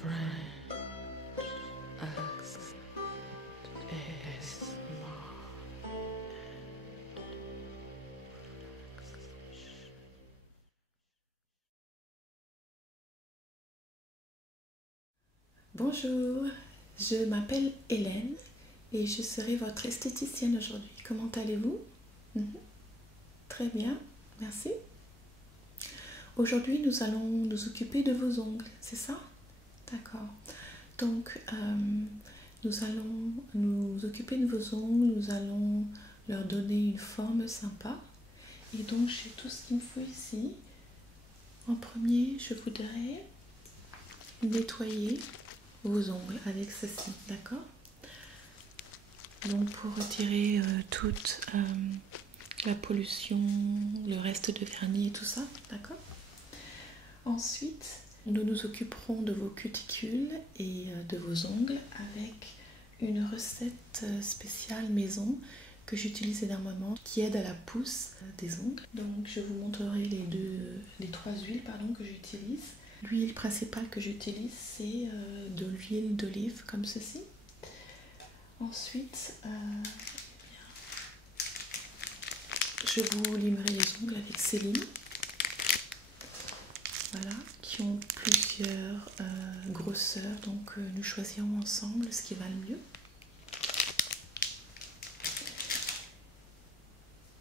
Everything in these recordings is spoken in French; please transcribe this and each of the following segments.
French accent ASMR. Bonjour, je m'appelle Hélène et je serai votre esthéticienne aujourd'hui. Comment allez-vous? Très bien, merci. Aujourd'hui, nous allons nous occuper de vos ongles, c'est ça? D'accord. Donc, nous allons nous occuper de vos ongles, nous allons leur donner une forme sympa. Et donc, j'ai tout ce qu'il me faut ici. En premier, je voudrais nettoyer vos ongles avec ceci, d'accord? Donc, pour retirer toute la pollution, le reste de vernis et tout ça, d'accord? Ensuite, nous nous occuperons de vos cuticules et de vos ongles avec une recette spéciale maison que j'utilise énormément qui aide à la pousse des ongles. Donc je vous montrerai les trois huiles que j'utilise. L'huile principale que j'utilise c'est de l'huile d'olive comme ceci. Ensuite, je vous limerai les ongles avec Céline. Voilà, qui ont plusieurs grosseurs, donc nous choisirons ensemble ce qui va le mieux.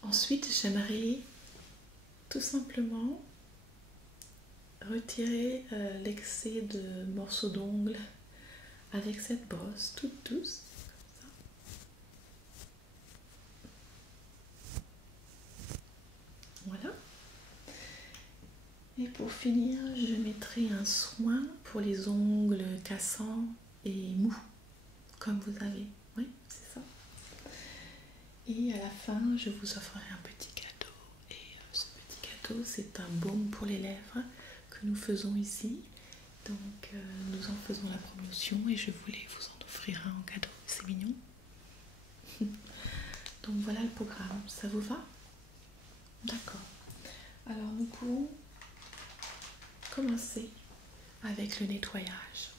Ensuite, j'aimerais tout simplement retirer l'excès de morceaux d'ongles avec cette brosse toute douce, comme ça. Voilà. Et pour finir, je mettrai un soin pour les ongles cassants et mous, comme vous avez. Oui, c'est ça. Et à la fin, je vous offrirai un petit cadeau. Et ce petit cadeau, c'est un baume pour les lèvres que nous faisons ici. Donc, nous en faisons la promotion et je voulais vous en offrir un en cadeau. C'est mignon. Donc, voilà le programme. Ça vous va? D'accord. Alors, nous pouvons commencer avec le nettoyage.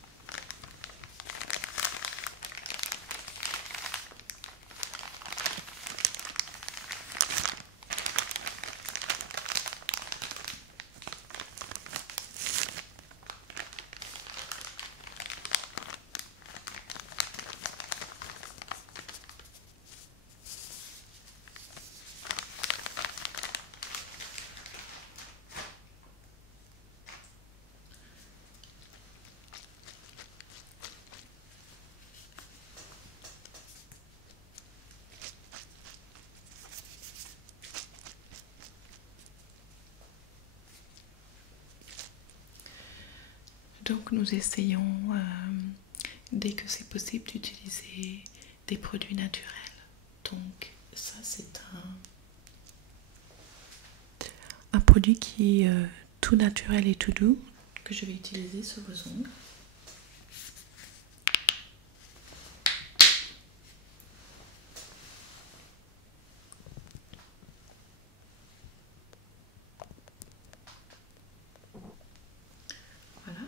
Donc nous essayons, dès que c'est possible, d'utiliser des produits naturels. Donc ça c'est un produit qui est tout naturel et tout doux que je vais utiliser sur vos ongles. Voilà.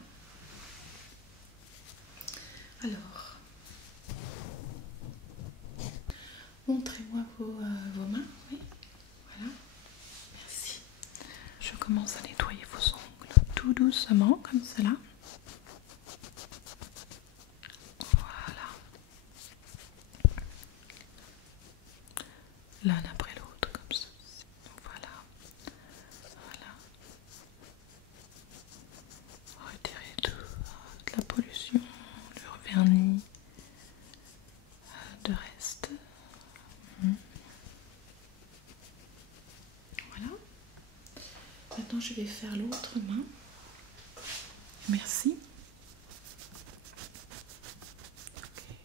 Alors, montrez-moi vos mains. Oui. Voilà. Merci. Je commence à nettoyer vos ongles tout doucement, comme cela. Voilà. L'un après l'autre, comme ceci. Voilà. Voilà. Retirer toute la pollution, le vernis, de reste. Voilà. Maintenant, je vais faire l'autre main. Merci. Okay.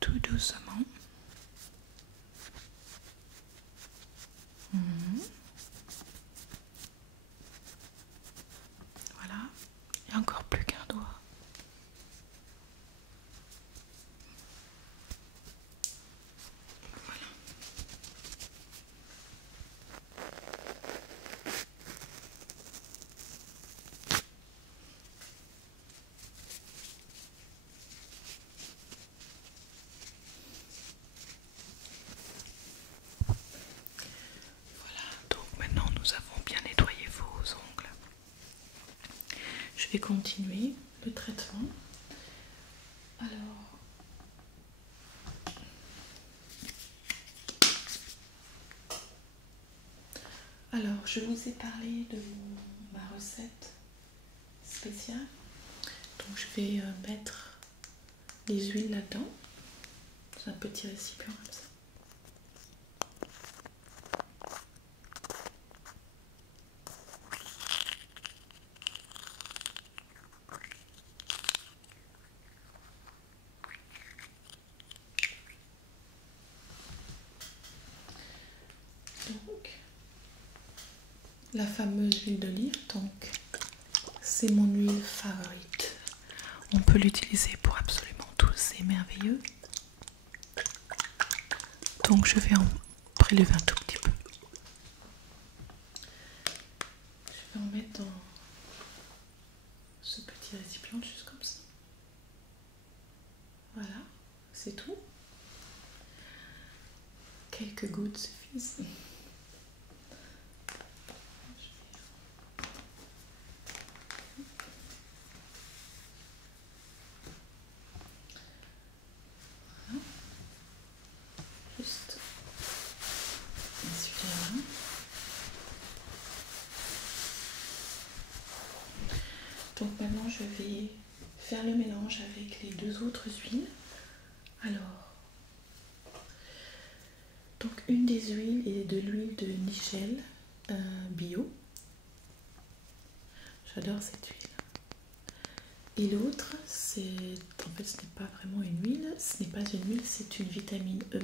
Tout doucement. Voilà. Et encore plus qu'un doigt. Voilà. vais continuer le traitement. Alors, je vous ai parlé de ma recette spéciale. Donc, je vais mettre les huiles là-dedans. C'est un petit récipient comme ça. Donc, la fameuse huile d'olive, donc c'est mon huile favorite. On peut l'utiliser pour absolument tout, c'est merveilleux. Donc je vais en prélever un tout petit peu. Je vais en mettre dans ce petit récipient, juste comme ça. Voilà, c'est tout. Quelques gouttes suffisent. Juste essuyer la main. Donc maintenant je vais faire le mélange avec les deux autres huiles. Alors, donc une des huiles est de l'huile de Nigel bio. J'adore cette huile. Et l'autre, c'est en fait ce n'est pas vraiment une huile, ce n'est pas une huile, c'est une vitamine E.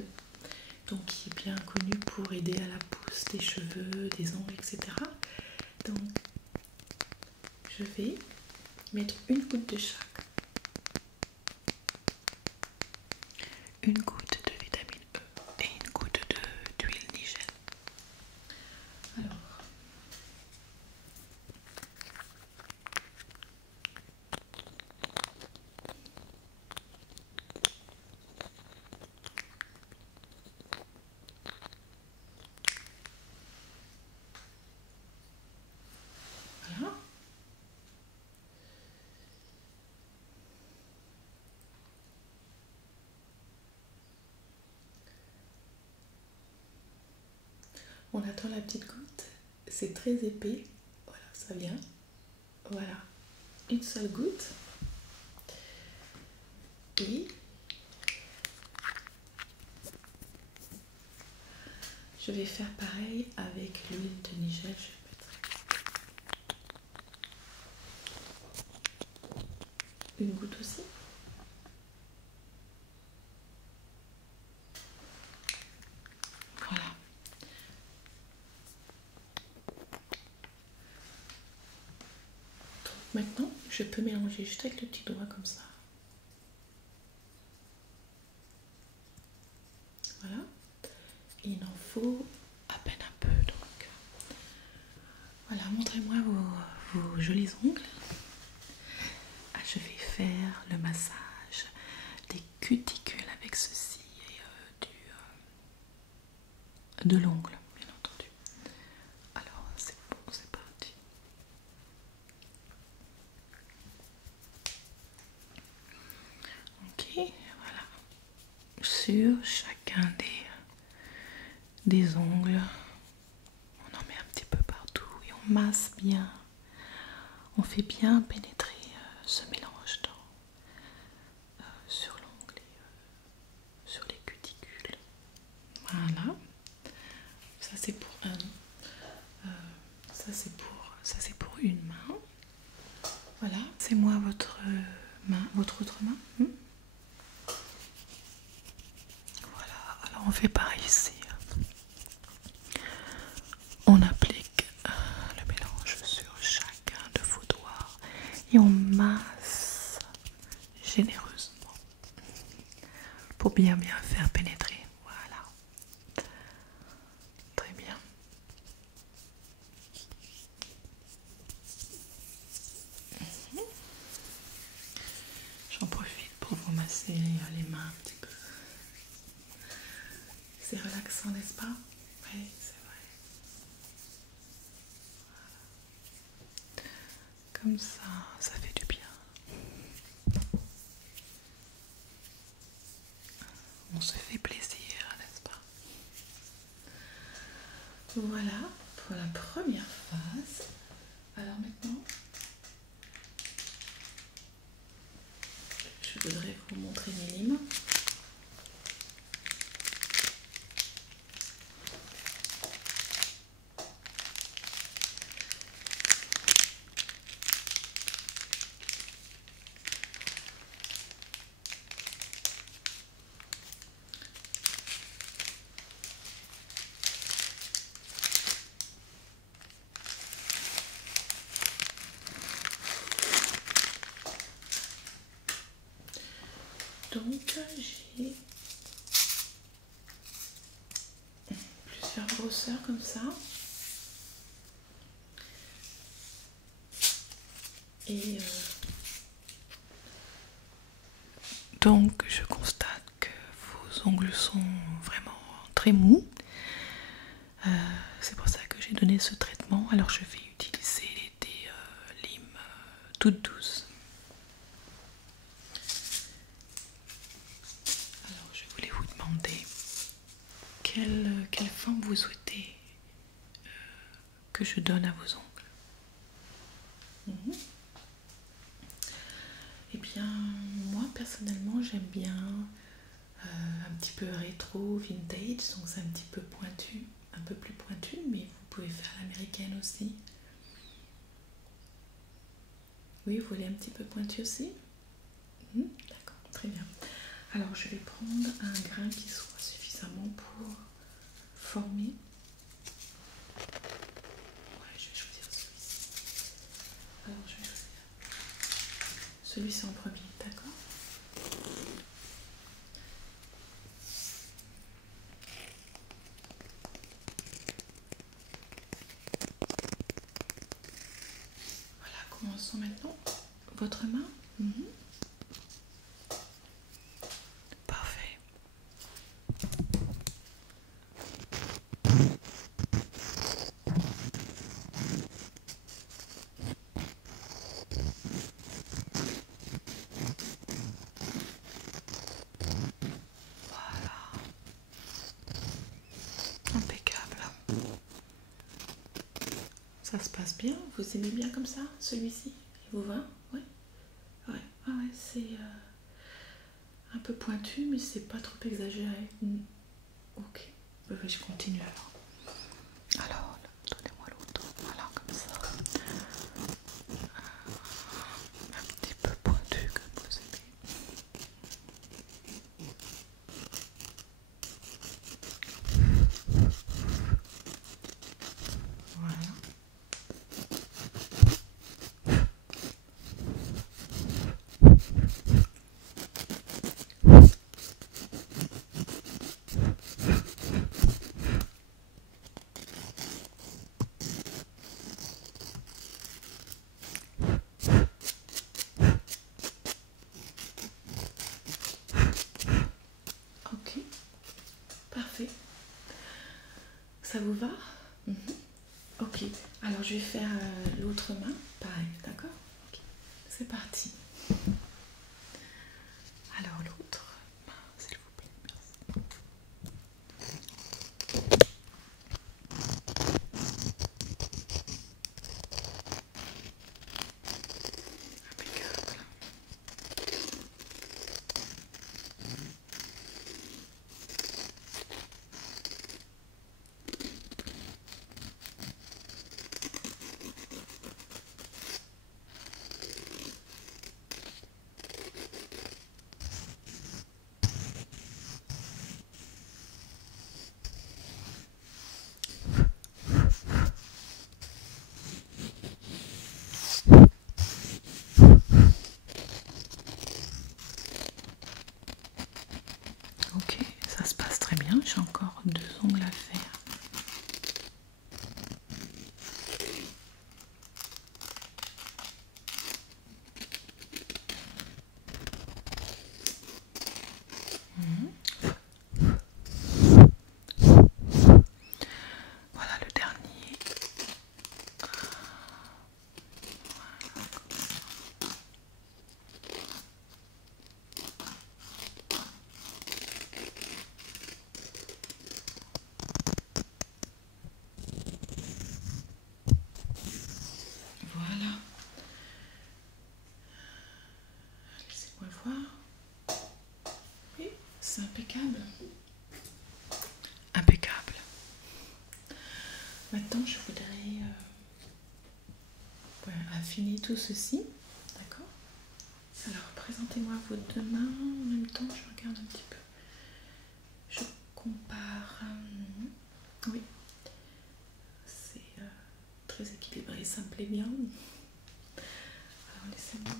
Donc qui est bien connue pour aider à la pousse des cheveux, des ongles, etc. Donc je vais mettre une goutte de chaque. Une goutte de vitamine E et une goutte d'huile Nigel. Alors, voilà. On attend la petite goutte, c'est très épais, voilà, ça vient, voilà, une seule goutte, et je vais faire pareil avec l'huile de Nigel, je vais mettre une goutte aussi. Voilà. Maintenant, je peux mélanger juste avec le petit doigt comme ça. Voilà. Et il en faut à peine un peu. Donc, voilà, montrez-moi vos jolis ongles. Ah, je vais faire le massage des cuticules avec ceci et de l'ongle, bien entendu. Alors, c'est bon, c'est parti. Ok, voilà. Sur chacun des ongles, on en met un petit peu partout et on masse bien. On fait bien pénétrer ce mélange sur l'ongle et sur les cuticules. Voilà. Ça c'est pour ça c'est pour une main. Voilà. C'est moi votre main, votre autre main. Voilà. Alors on fait pareil ici. On applique le mélange sur chacun de vos doigts et on masse généreusement pour bien faire pénétrer. Voilà. Très bien. J'en profite pour vous masser les mains un petit peu. C'est relaxant, n'est-ce pas? Oui, c'est vrai. Voilà. Comme ça fait du bien. On se fait plaisir, n'est-ce pas? Voilà pour la première phase. Alors maintenant, je voudrais vous montrer mes limes. Donc j'ai plusieurs grosseurs comme ça. Et donc je constate que vos ongles sont vraiment très mous. C'est pour ça que j'ai donné ce traitement. Alors je vais utiliser des limes toutes douces. Alors je voulais vous demander quelle forme vous souhaitez que je donne à vos ongles. Eh bien, moi personnellement j'aime bien un petit peu rétro, vintage, donc c'est un petit peu pointu, un peu plus pointu, mais vous pouvez faire l'américaine aussi. Oui, vous voulez un petit peu pointu aussi? D'accord, très bien. Alors je vais prendre un grain qui soit suffisamment pour former. Ouais, je vais choisir celui-ci. Alors je vais choisir celui-ci en premier, d'accord? Voilà, commençons maintenant. Votre main? Parfait. Voilà. Impeccable. Ça se passe bien? Vous aimez bien comme ça, celui-ci? Il vous va? Oui? Ouais, ah ouais, c'est un peu pointu, mais c'est pas trop exagéré. Ok, je continue alors. Alors, donnez-moi l'autre. Voilà, comme ça. Un petit peu pointu comme vous aimez. Voilà. Ok, parfait. Ça vous va? Ok, alors je vais faire l'autre main, pareil, d'accord? Ok, c'est parti. Alors l'autre main, s'il vous plaît, merci. Impeccable. c'est impeccable. Impeccable. Maintenant, je voudrais affiner tout ceci. D'accord? Alors, présentez-moi vos deux mains. En même temps, je regarde un petit peu. Je compare. Oui. C'est très équilibré. Ça me plaît bien. Alors, laissez-moi.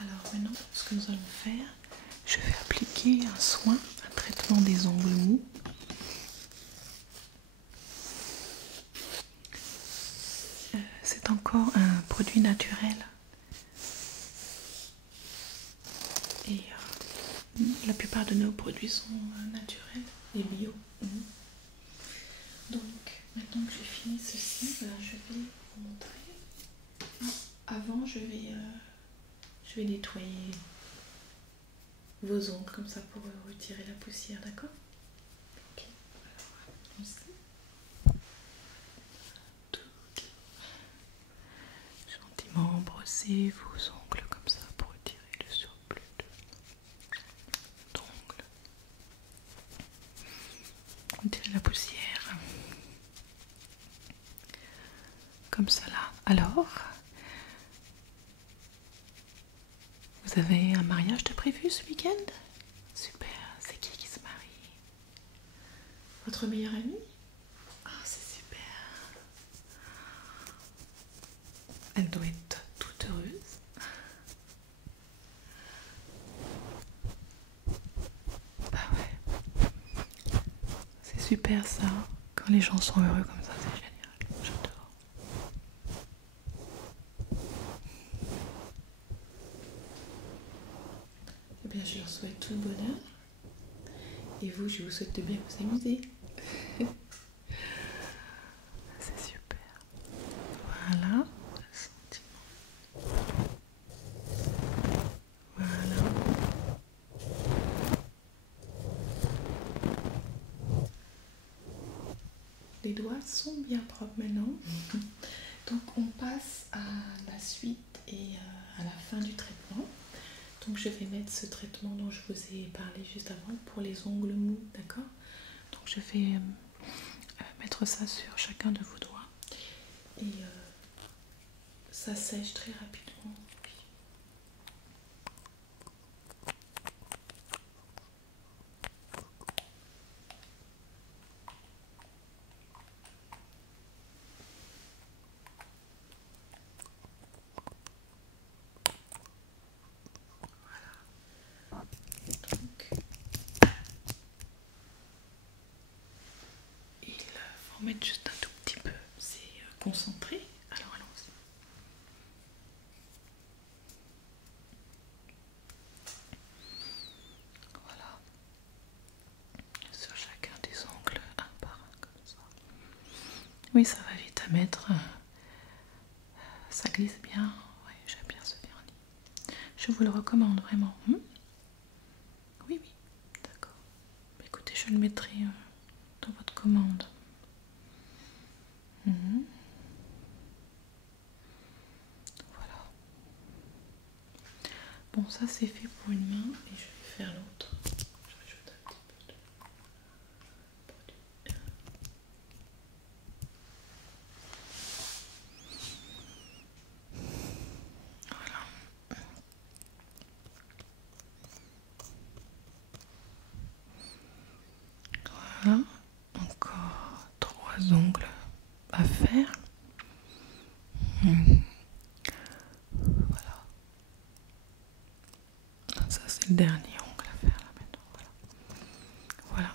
Alors maintenant, ce que nous allons faire, je vais appliquer un soin, un traitement des ongles mous. C'est encore un produit naturel. Et la plupart de nos produits sont naturels et bio. Donc, maintenant que j'ai fini ceci, je vais vous montrer. Avant, je vais nettoyer vos ongles comme ça pour retirer la poussière, d'accord? Ok, alors allons-y. Gentiment brosser vos ongles comme ça pour retirer le surplus d'ongles. Retirer la poussière. Comme cela. Alors, vous avez un mariage de prévu ce week-end? Super, c'est qui se marie? Votre meilleure amie? Ah, c'est super. Elle doit être toute heureuse. Bah ouais. C'est super ça. Quand les gens sont heureux comme ça, c'est génial. J'adore. Eh bien, je leur souhaite tout le bonheur. Et vous, je vous souhaite de bien vous amuser. C'est super. Voilà. Voilà. Les doigts sont bien propres maintenant. Donc on passe à la suite et à la fin du traitement. Donc je vais mettre ce traitement dont je vous ai parlé juste avant pour les ongles mous, d'accord? Donc je vais mettre ça sur chacun de vos doigts et ça sèche très rapidement. Donc, il faut mettre juste un tout petit peu, c'est concentré. Alors allons-y. Voilà. Sur chacun des ongles, un par un comme ça. Oui, ça va vite à mettre. Ça glisse bien. Oui, j'aime bien ce vernis. Je vous le recommande vraiment. Oui, oui, d'accord. Écoutez, je le mettrai dans votre commande. Voilà. Bon, ça c'est fait pour une main et je vais faire l'autre. Je rajoute un petit peu de produit. Voilà. Voilà. Encore 3 ongles à faire. Voilà. Ça c'est le dernier ongle à faire là maintenant. Voilà.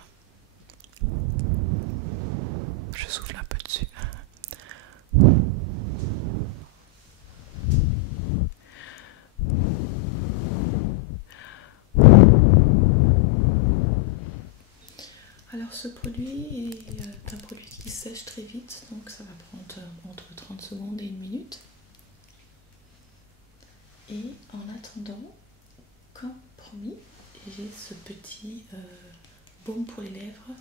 Je souffle un peu dessus. Alors ce produit est un produit qui sèche très vite, donc ça va prendre entre 30 secondes et 1 minute. Et en attendant, comme promis, j'ai ce petit baume pour les lèvres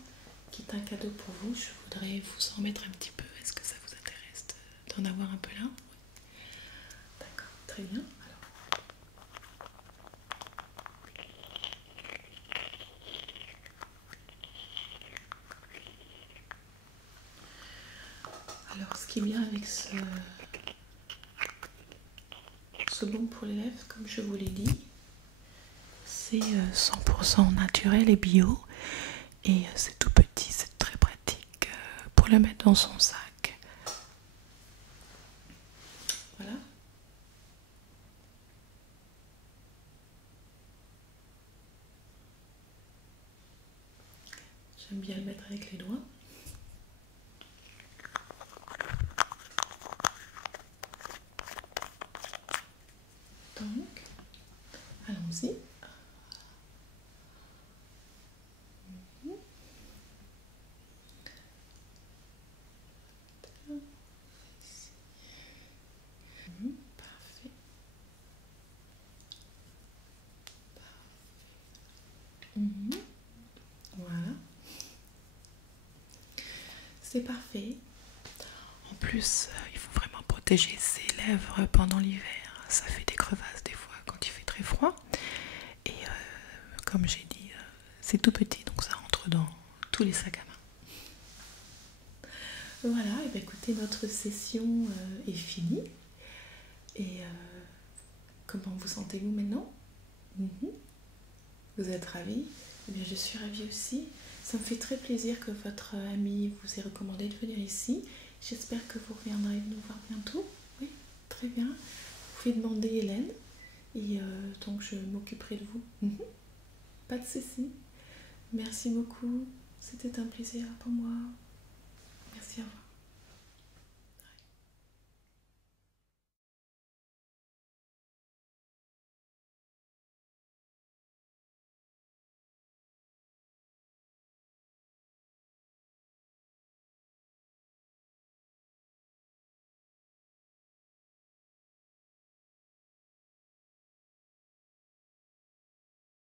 qui est un cadeau pour vous. Je voudrais vous en mettre un petit peu. Est-ce que ça vous intéresse d'en avoir un peu là? D'accord, très bien. Alors, ce qui est bien avec ce baume pour les lèvres, comme je vous l'ai dit, c'est 100% naturel et bio. Et c'est tout petit, c'est très pratique pour le mettre dans son sac. Voilà. J'aime bien le mettre avec les doigts. Donc, allons-y. Parfait. Voilà. C'est parfait. En plus, il faut vraiment protéger ses lèvres pendant l'hiver. Ça fait des crevasses des fois quand il fait très froid. Et comme j'ai dit, c'est tout petit, donc ça rentre dans tous les sacs à main. Voilà, et bien écoutez, notre session est finie. Et comment vous sentez-vous maintenant? Vous êtes ravie? Eh bien, je suis ravie aussi. Ça me fait très plaisir que votre ami vous ait recommandé de venir ici. J'espère que vous reviendrez nous voir bientôt. Oui, très bien. Vous pouvez demander Hélène et donc je m'occuperai de vous. Pas de souci. Merci beaucoup. C'était un plaisir pour moi. Merci, au revoir.